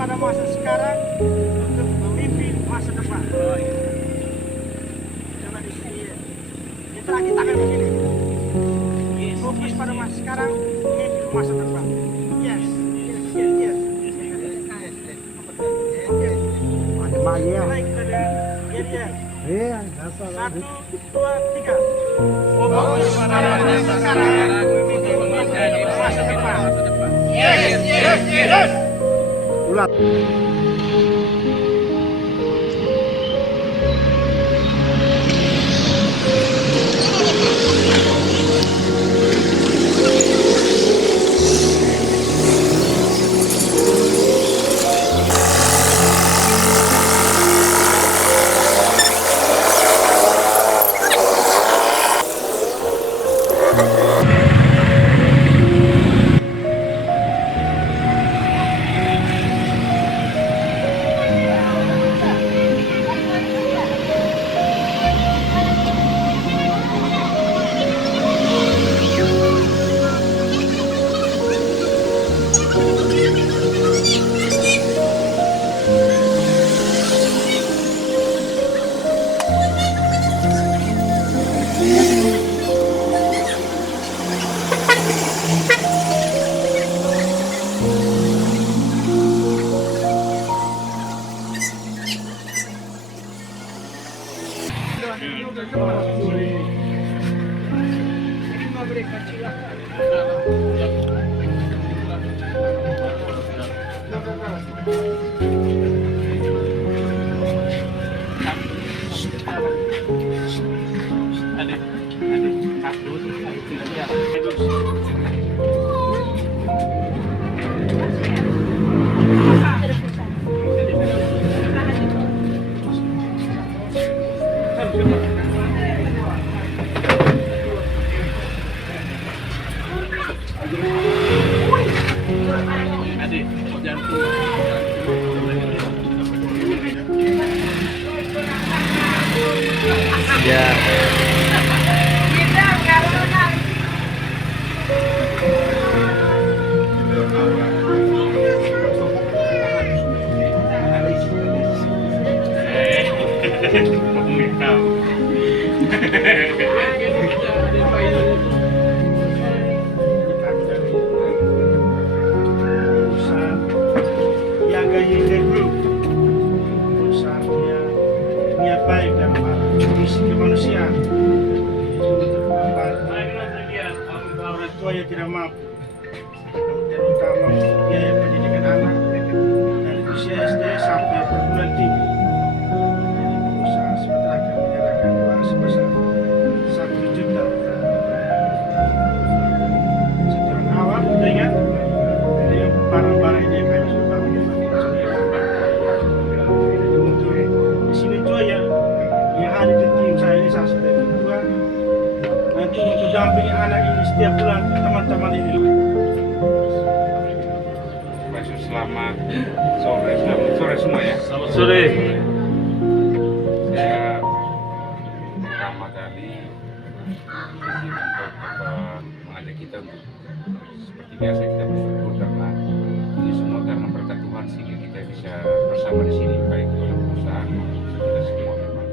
pada masa sekarang untuk memimpin masa depan. Oh, iya. Coba di sini. Yang terakhir tangan begini. Fokus pada masa sekarang, memimpin masa depan. Yes, yes, yes, yes. Oke. Naik ke dia. Iya, satu, dua, tiga. Fokus pada masa sekarang, memimpin masa depan. Yes, yes, yes. Ulang. Niat baik dan misi kemanusiaan untuk orang tua yang tidak mampu, terutama untuk biaya pendidikan anak dari usia SD sampai perguruan tinggi. Jadi perusahaan sementara akan menyerahkan uang sebesar 1 juta. Setoran awal dengan barang-barang yang kami sudah bagi. Untuk di sini juga yang ada di tim saya ini saya sudah kedua. Nanti untuk dampingi anak ini setiap bulan teman-teman ini. Selamat sore semua ya. Selamat sore. Saya pertama kali untuk mengajak kita untuk seperti biasa kita bersyukur karena ini semua karena berkat Tuhan sehingga kita bisa bersama di sini baik oleh perusahaan maupun kita semua memang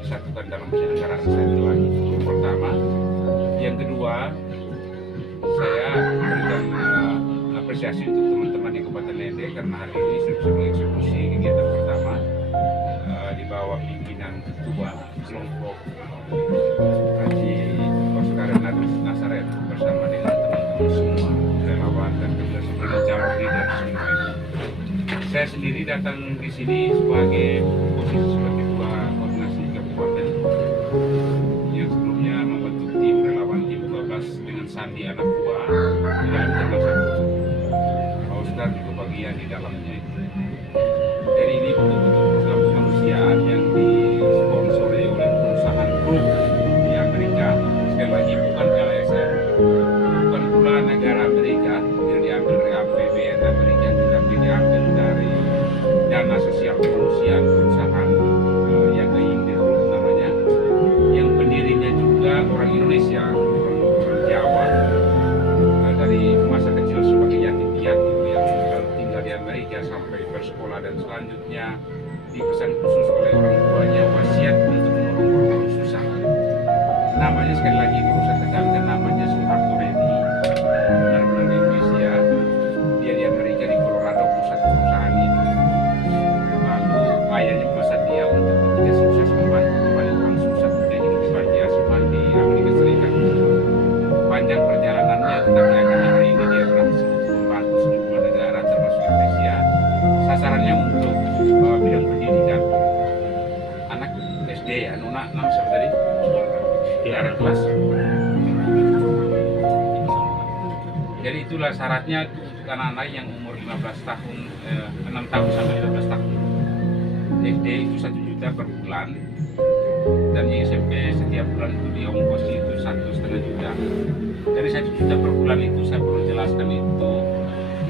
disatukan dalam penyelenggaraan satu lagi. Itu pertama. Yang kedua, saya berikan apresiasi untuk teman-teman di Kabupaten Lende karena hari ini sudah bisa mengeksekusi kegiatan pertama di bawah pimpinan ketua kelompok Haji Oscar Nazaret bersama dengan teman-teman semua relawan dan juga sebagai calon leader semua itu. Saya sendiri datang di sini sebagai posisi sebagai ketua koordinasi kabupaten yang sebelumnya membentuk tim relawan tim 12 dengan Sandi anak buah di dalam termasuk Oscar juga bagian di dalamnya itu. Jadi ini betul-betul program kemanusiaan yang disponsori oleh perusahaan grup di Amerika. Sekali lagi bukan LSM, bukan pula negara Amerika, tidak diambil dari APBN Amerika, tetapi diambil dari dana sosial kemanusiaan perusahaan yang Indie Group namanya, yang pendirinya juga orang Indonesia, orang Jawa, dari masa kecil sebagai yatim piatu yang tinggal di Amerika. Amerika sampai bersekolah dan selanjutnya dipesan khusus oleh orang tuanya wasiat untuk menolong orang susah. Namanya sekali lagi kalau saya tekankan namanya Soeharto Reddy, benar-benar di Indonesia. Dia di Amerika di Colorado pusat perusahaan itu. Lalu ayahnya pesan dia untuk ketika sukses membantu banyak orang susah dan hidup di panti asuhan di Amerika Serikat. Panjang perjalanannya, tetapi akhirnya hari ini dia berhasil membantu sejumlah negara termasuk Indonesia. Sasarannya untuk bidang pendidikan anak SD ya, Nona 6 siapa tadi? Ada kelas. Jadi itulah syaratnya untuk anak-anak yang umur 15 tahun, 6 tahun sampai 15 tahun. SD itu 1 juta per bulan, dan yang SMP setiap bulan itu diongkosi itu 1,5 juta. Dari 1 juta per bulan itu saya perlu jelaskan itu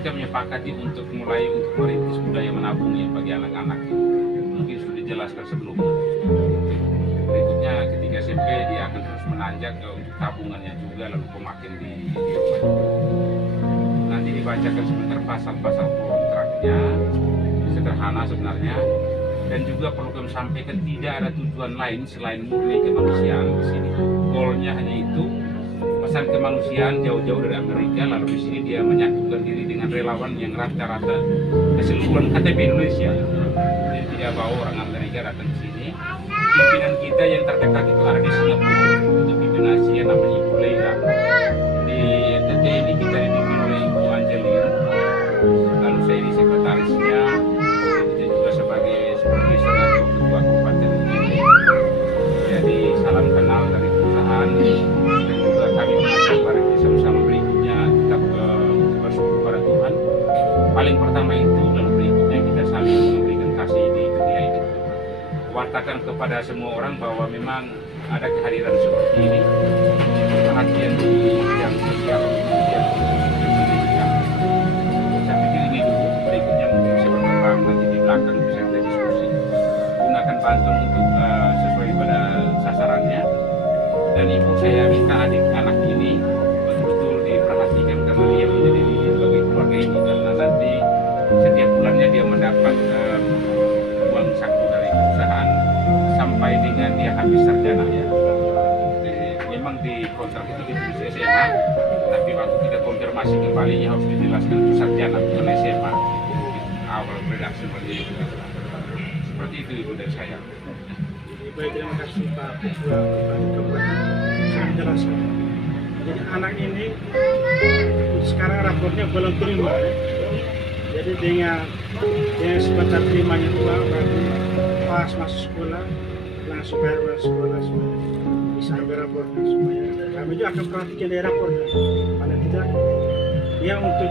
kita menyepakati untuk mulai untuk merintis budaya menabung ya bagi anak-anak. Mungkin sudah dijelaskan sebelumnya. Berikutnya ketika SMP dia akan terus menanjak untuk tabungannya juga lalu pemakin di rumah. Nanti dibacakan sebentar pasal-pasal kontraknya, sederhana sebenarnya. Dan juga perlu kami sampaikan tidak ada tujuan lain selain murni kemanusiaan di sini. Goalnya hanya itu, pesan kemanusiaan jauh-jauh dari Amerika, lalu di sini dia menyatukan diri dengan relawan yang rata-rata keseluruhan KTP Indonesia. Jadi tidak bawa orang Amerika datang ke sini. Pimpinan kita yang terdekat itu ada di Singapura, itu pimpinan Asia namanya Ibu Leila. Di NTT ini kita dipimpin oleh Ibu Angelin, lalu saya ini sekretarisnya, kita juga sebagai supervisor atau ketua kabupaten ini. Jadi salam kenal dari perusahaan dan juga kami mengajak mari kita sama-sama berikutnya tetap bersyukur pada Tuhan. Paling pertama itu, lalu berikutnya kita saling memberikan kasih di dunia ini. Wartakan kepada semua orang bahwa memang ada kehadiran seperti ini, perhatian di bidang sosial, yang pendidikan. Saya pikir ini dulu, berikutnya mungkin bisa berkembang nanti di belakang bisa kita diskusi. Gunakan bantuan untuk sesuai pada sasarannya. Dan ibu saya minta adik-anak ini betul-betul diperhatikan karena dia menjadi bagi keluarga ini, karena nanti setiap bulannya dia mendapat uang saku dari perusahaan sampai dengan dia habis sarjana ya. Memang di kontrak itu ditulis SMA, tapi waktu kita konfirmasi kembali ya harus dijelaskan itu sarjana bukan SMA. Awal redaksi seperti itu. Seperti itu ibu dari saya. Baik, terima kasih Pak Ketua Kabupaten sudah menjelaskan. Jadi anak ini sekarang rapornya belum terima ya. Jadi dengan sebentar terimanya uang berarti pas masuk sekolah langsung bayar uang sekolah supaya bisa ambil rapornya, supaya kami juga akan perhatikan dari rapornya. Paling tidak ya untuk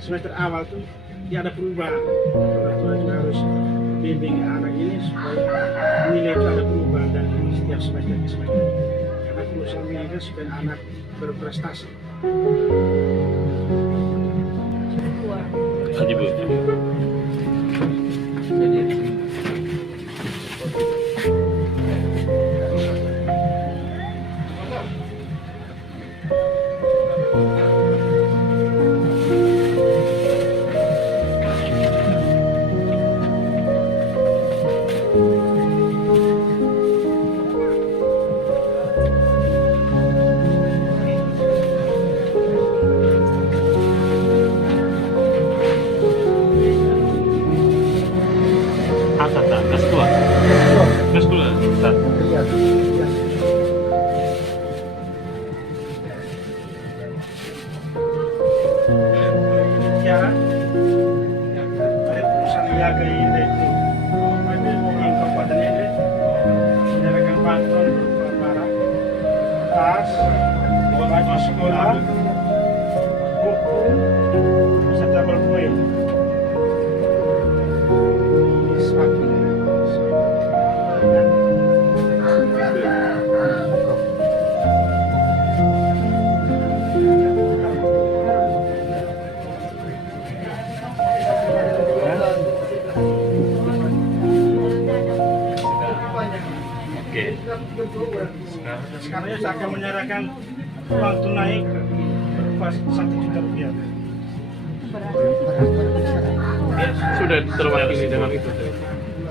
semester awal tuh dia ada perubahan. Orang tua juga harus bimbing anak ini supaya nilai itu ada perubahan dari setiap semester ke semester. Karena perusahaan menginginkan supaya anak berprestasi. Ya, dari perusahaan Niaga ini itu yang kabupaten ini menyerahkan bantuan berupa barang, tas, baju sekolah, buku, serta berkuil. Sepatu. Sekarang saya akan menyerahkan uang tunai berupa 1 juta rupiah. Sudah terwakili dalam itu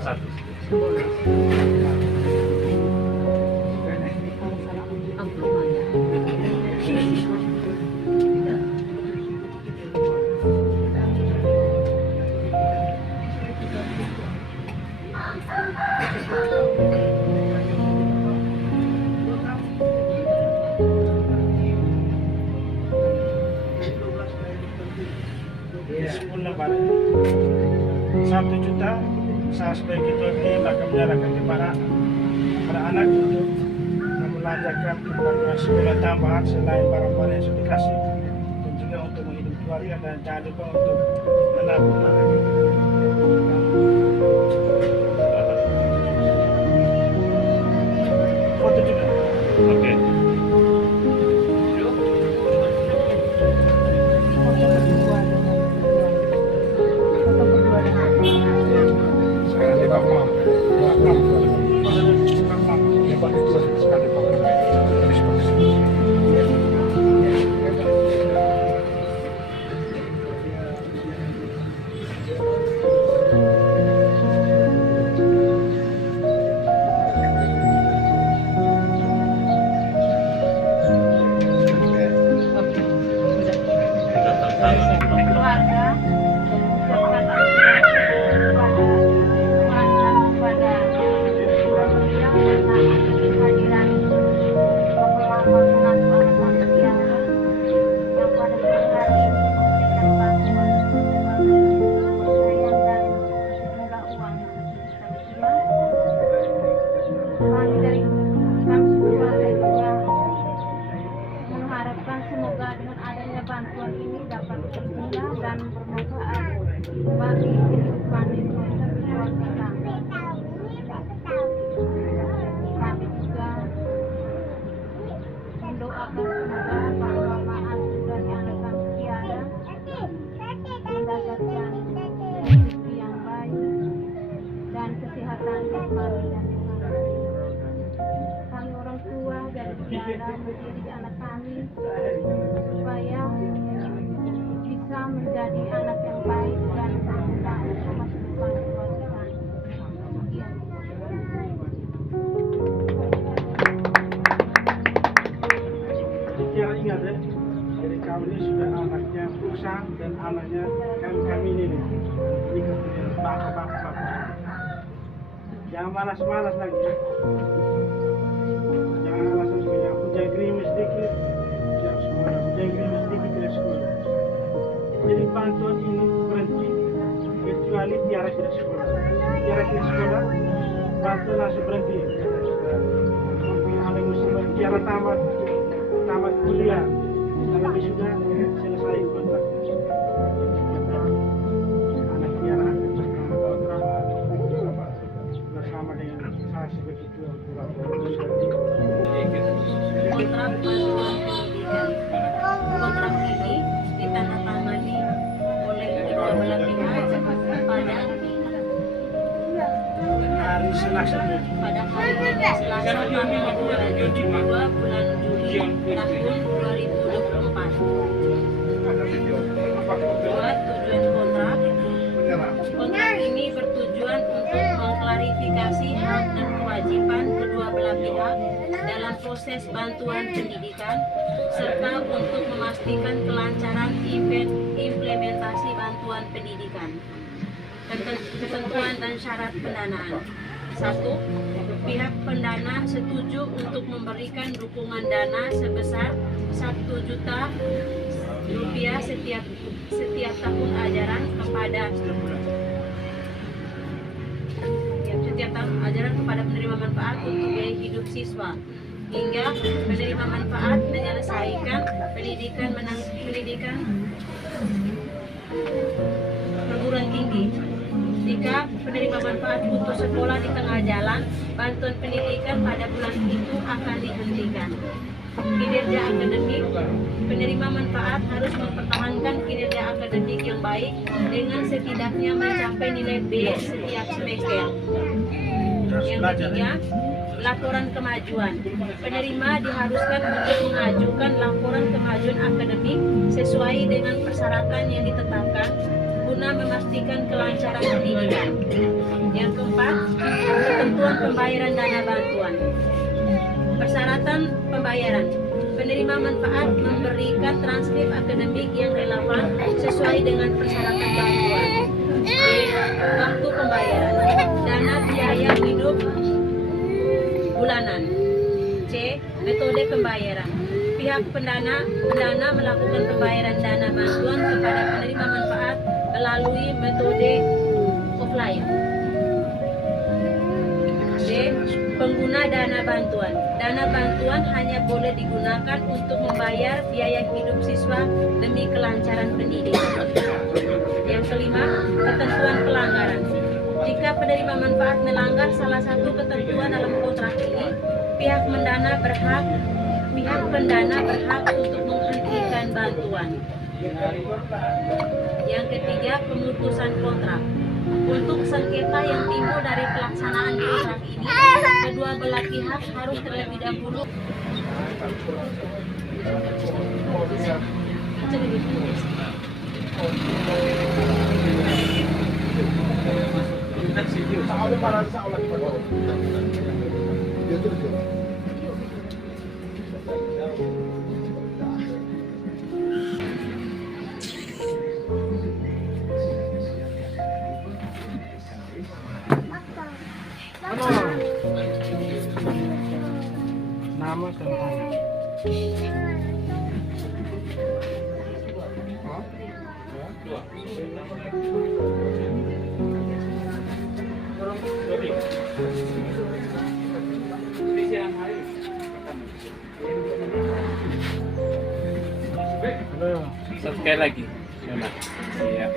satu. Lebaran 1 juta saya sebagai ketua tim akan menyerahkan kepada anak untuk membelanjakan keperluan sekolah tambahan selain barang-barang yang sudah dikasih dan juga untuk menghidupi keluarga dan jangan lupa untuk menabung. Foto juga. Oke. Keluarga mengharapkan semoga dengan adanya bantuan ini dapat berguna dan bermanfaat bagi kehidupan keluarga kami. Kami juga mendoakan semoga bahwa maaf dari anak Tiara mendapatkan rezeki yang baik dan kesehatan jasmani dan rohani. Kami orang tua dari Tiara mendidik anak kami supaya bisa menjadi anak yang baik dan berguna untuk masa depan keluarga kami. Sekian. Tiara ingat ya, jadi kami ini sudah anaknya Pusang dan anaknya kami ini nih. Ini kemudian bapak. Jangan malas-malas lagi ya. Jangan alasan sebenarnya aku jangan gerimis sedikit. Jangan sekolah, jangan gerimis sedikit tidak sekolah. Jadi bantuan ini berhenti kecuali Tiara tidak sekolah. Tiara tidak sekolah, bantuan langsung berhenti. Ada musibah Tiara tamat kuliah, kalau sudah selesai kontraknya. Anak Tiara akan kontrak bersama dengan saya sebagai ketua Kontrak bantuan pendidikan. Kontrak ini ditandatangani oleh kedua belah pihak pada hari Selasa. pada hari Selasa tanggal 22 bulan Juli tahun 2024. Buat tujuan kontrak ini bertujuan untuk mengklarifikasi hak dan kewajiban kedua belah pihak dalam proses bantuan pendidikan serta untuk memastikan kelancaran implementasi bantuan pendidikan. Ketentuan dan syarat pendanaan. 1. Pihak pendana setuju untuk memberikan dukungan dana sebesar 1 juta rupiah setiap tahun ajaran kepada penerima manfaat untuk biaya hidup siswa hingga penerima manfaat menyelesaikan pendidikan perguruan tinggi. Jika penerima manfaat putus sekolah di tengah jalan, bantuan pendidikan pada bulan itu akan dihentikan. Kinerja akademik, penerima manfaat harus mempertahankan kinerja akademik yang baik dengan setidaknya mencapai nilai B setiap semester. Yang ketiga, laporan kemajuan. Penerima diharuskan untuk mengajukan laporan kemajuan akademik sesuai dengan persyaratan yang ditetapkan guna memastikan kelancaran pendidikan. Yang keempat, ketentuan pembayaran dana bantuan. Persyaratan pembayaran. Penerima manfaat memberikan transkrip akademik yang relevan sesuai dengan persyaratan bantuan. B. Waktu pembayaran. Dana biaya hidup bulanan. C. Metode pembayaran. Pihak pendana melakukan pembayaran dana bantuan kepada penerima manfaat melalui metode offline. D. Pengguna dana bantuan. Dana bantuan hanya boleh digunakan untuk membayar biaya hidup siswa demi kelancaran pendidikan. Yang kelima, ketentuan pelanggaran. Jika penerima manfaat melanggar salah satu ketentuan dalam kontrak ini, pihak pendana berhak untuk menghentikan bantuan. Yang ketiga, pemutusan kontrak. Untuk sengketa yang timbul dari pelaksanaan kontrak ini, kedua belah pihak harus terlebih dahulu Nama dan tanya. Satu sekali lagi. Yona. Iya.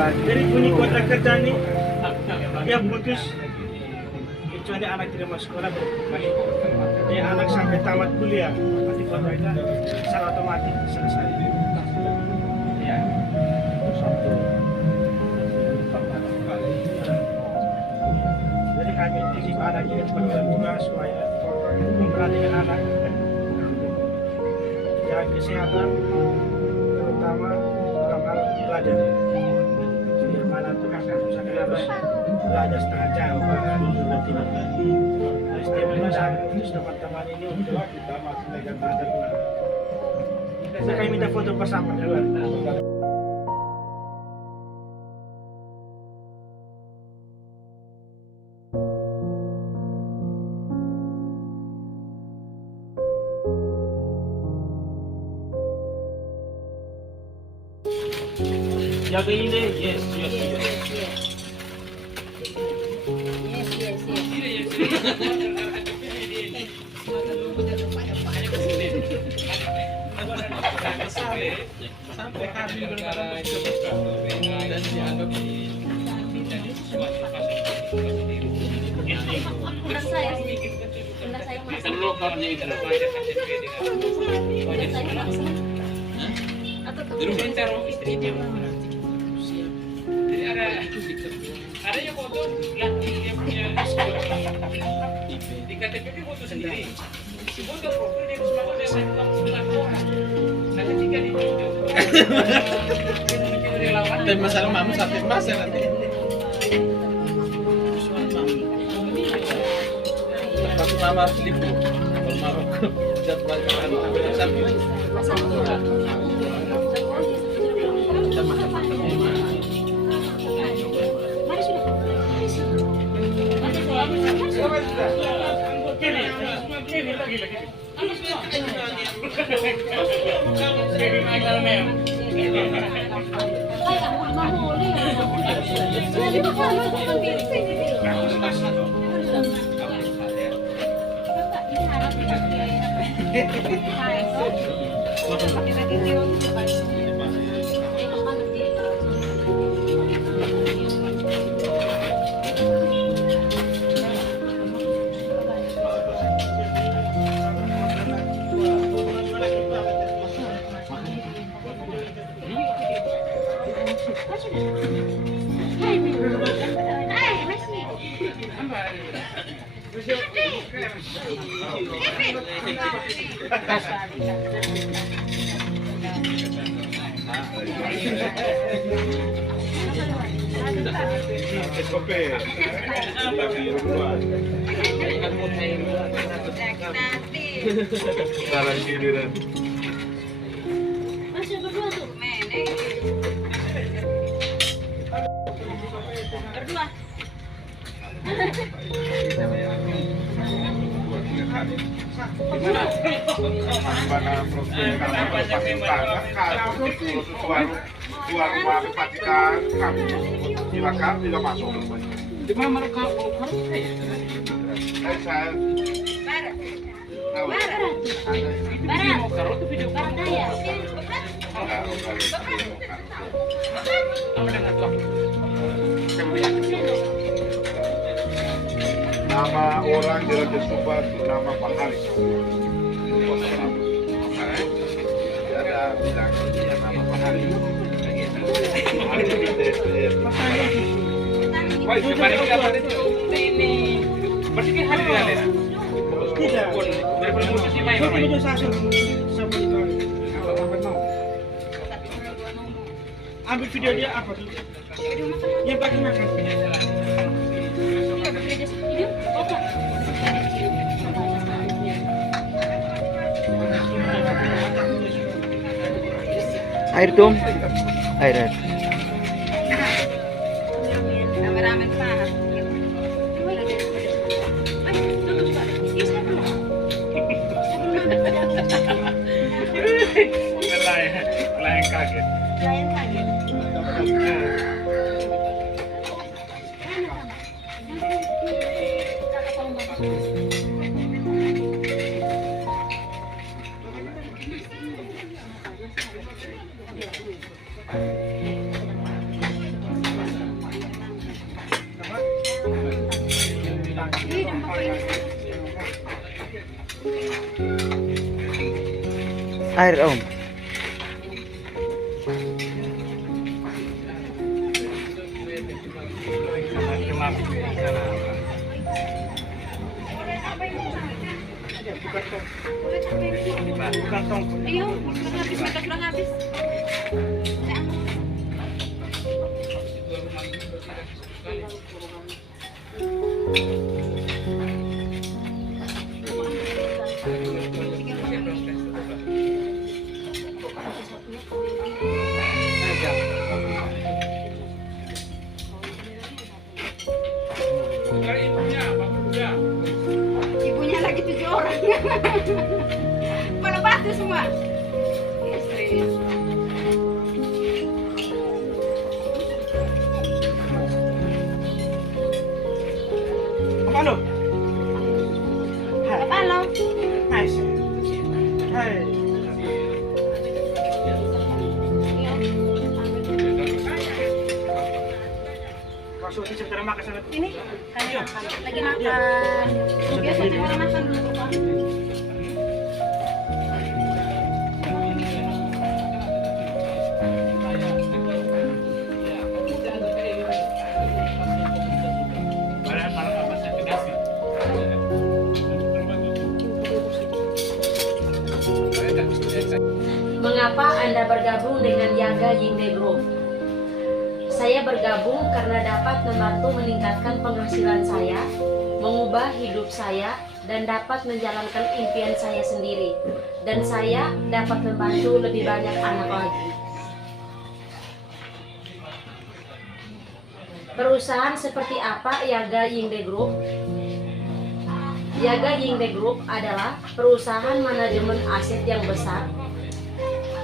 Dari bunyi kontrak kerja ini, dia putus kecuali anak tidak masuk sekolah masuk. Dia anak sampai tamat kuliah, nanti kontraknya secara otomatis selesai. Ya. Jadi kami titip anak ini perlukan bunga supaya memperhatikan anak, jaga kesehatan, terutama dalam hal belajar. Mana tuh kakak misalkan harus belajar setengah jam nanti setiap bulan terus teman-teman ini untuk kita masih megang belajar. Saya kami minta foto bersama keluar. Jaga ini deh, yes. Sampai kami berkara dan dianggap ada yang foto laki dia punya di KTP dia foto sendiri. Si foto profil dia selalu dia dengan orang. Nah ketika ditunjuk, Dan masalah mamu satu masa nanti. Tapi mama harus libur. Kalau mama jadwal sampai Masih berdua tuh. Berdua. Silakan tidak masuk. Di mana mereka Barat. mau karo tuh video Barat daya. apa dengan tuh? Nama orang di Raja Sumba itu nama Pak Haris. Ada bilang dia nama Pak Haris. Wah, gimana kita apa itu? Ini. Berarti kan hari dia ada. Tidak. Daripada muncul si main Itu main. video saya sama itu. Ambil video dia apa tuh? Yang pakai makan. Air dong. Air. Ramen-ramen pa. Lain kaget. Lain kaget. Air om. Ayo, belum habis. Ibunya lagi 7 orang. Pada batu semua. Istri. Halo. Halo. Hai. Hai. Masuk di sekitar makan sana. Ini kalian lagi makan. Biasa orang makan dulu Pak. Mengapa Anda bergabung dengan Yaga Yingde Group? Saya bergabung karena dapat membantu meningkatkan penghasilan saya, mengubah hidup saya, dan dapat menjalankan impian saya sendiri. Dan saya dapat membantu lebih banyak anak lagi. Perusahaan seperti apa Yaga Yingde Group? Yaga Yingde Group adalah perusahaan manajemen aset yang besar.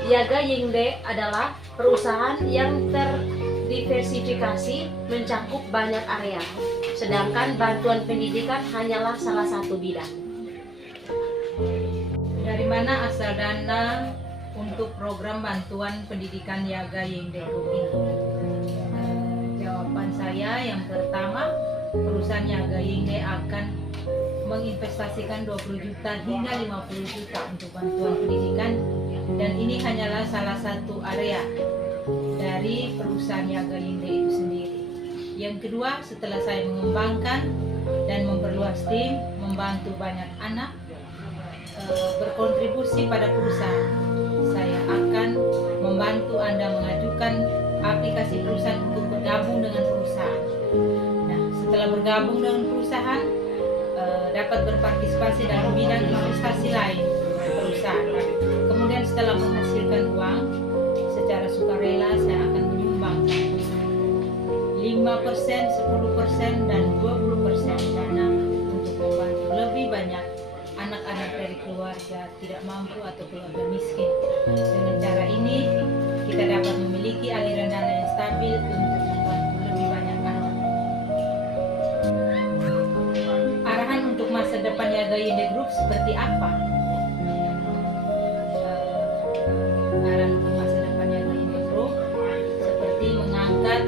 Yaga Yingde adalah perusahaan yang terdiversifikasi mencakup banyak area, sedangkan bantuan pendidikan hanyalah salah satu bidang. Dari mana asal dana untuk program bantuan pendidikan Yaga Yingde Group ini? Jawaban saya yang pertama, perusahaan Yaga Yingde akan menginvestasikan 20 juta hingga 50 juta untuk bantuan pendidikan, dan ini hanyalah salah satu area dari perusahaan Yaga Yingde itu sendiri. Yang kedua, setelah saya mengembangkan dan memperluas tim, membantu banyak anak berkontribusi pada perusahaan. Saya akan membantu Anda mengajukan aplikasi perusahaan untuk bergabung dengan perusahaan. Nah, setelah bergabung dengan perusahaan, dapat berpartisipasi dalam bidang investasi lain perusahaan. Kemudian setelah menghasilkan uang, secara sukarela saya akan menyumbang 5%, 10%, dan 20% dana untuk membantu lebih banyak anak-anak dari keluarga tidak mampu atau keluarga miskin. Dengan cara ini, kita dapat memiliki aliran dana yang stabil untuk membantu lebih banyak anak. Arahan untuk masa depan Yaga Yinde Group seperti apa? Arahan untuk masa depan Yaga Yinde Group seperti mengangkat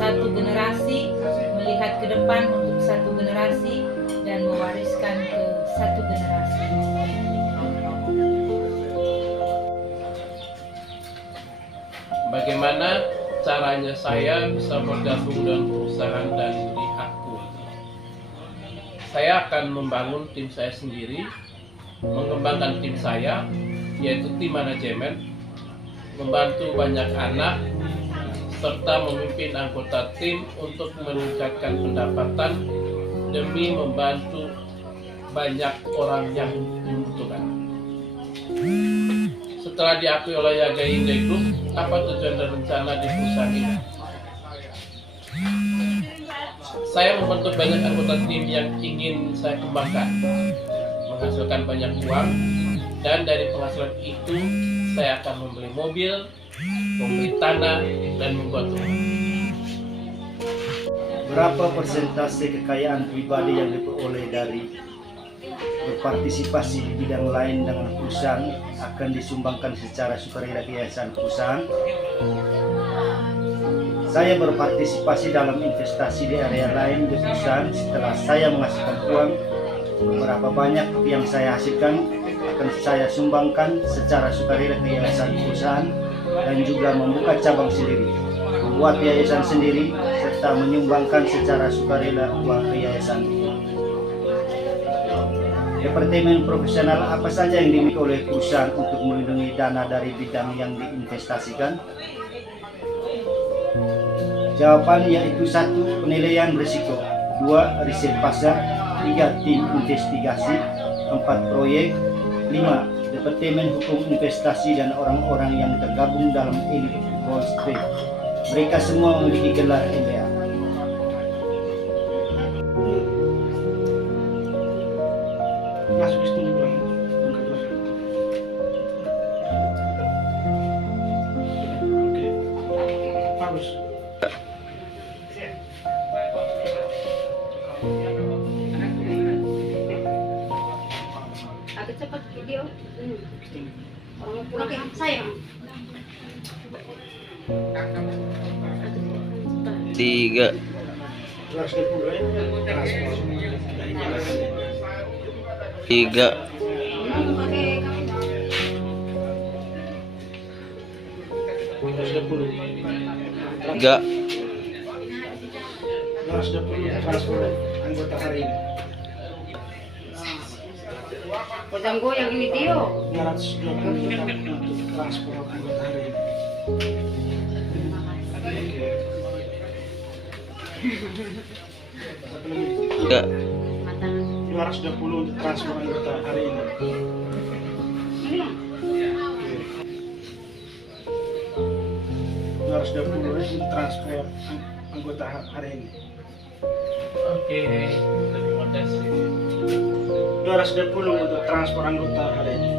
satu generasi, melihat ke depan untuk satu generasi, dan mewariskan ke satu generasi. Bagaimana caranya saya bisa bergabung dengan perusahaan dan diakui? Saya akan membangun tim saya sendiri, mengembangkan tim saya, yaitu tim manajemen, membantu banyak anak, serta memimpin anggota tim untuk meningkatkan pendapatan demi membantu banyak orang yang membutuhkan. Setelah diakui oleh Yaga Yinde Group, apa tujuan dan rencana di perusahaan ini? Saya membentuk banyak anggota tim yang ingin saya kembangkan, menghasilkan banyak uang, dan dari penghasilan itu saya akan membeli mobil, membeli tanah, dan membuat rumah. Berapa persentase kekayaan pribadi yang diperoleh dari berpartisipasi di bidang lain dengan perusahaan akan disumbangkan secara sukarela ke yayasan perusahaan? Saya berpartisipasi dalam investasi di area lain di perusahaan. Setelah saya menghasilkan uang, beberapa banyak yang saya hasilkan akan saya sumbangkan secara sukarela ke yayasan perusahaan, dan juga membuka cabang sendiri, membuat yayasan sendiri, serta menyumbangkan secara sukarela uang ke yayasan. Departemen profesional apa saja yang dimiliki oleh perusahaan untuk melindungi dana dari bidang yang diinvestasikan? Jawaban yaitu 1. Penilaian risiko, 2. Riset pasar, 3. Tim investigasi, 4. Proyek, 5. Departemen Hukum Investasi dan orang-orang yang tergabung dalam Elite Wall Street. Mereka semua memiliki gelar MBA. Masuk studi lagi. Oke. Bagus. Agak cepat video. Oke, saya. 3. 3. Transfer anggota hari ini. Potonggo yang ini Tio. 220 untuk transfer anggota hari ini. Satu lagi. 220 untuk transfer anggota hari ini. Oke. 220 untuk transfer anggota hari ini. Oke, terima kasih. 220 untuk transfer anggota hari ini.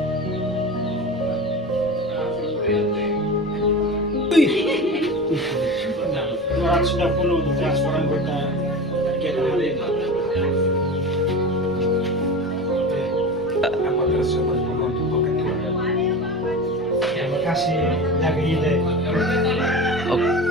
220 untuk transfer anggota kegiatan hari ini. Apa tersebut perlu untuk keketuaan? Terima kasih Yaga Yinde. Oke.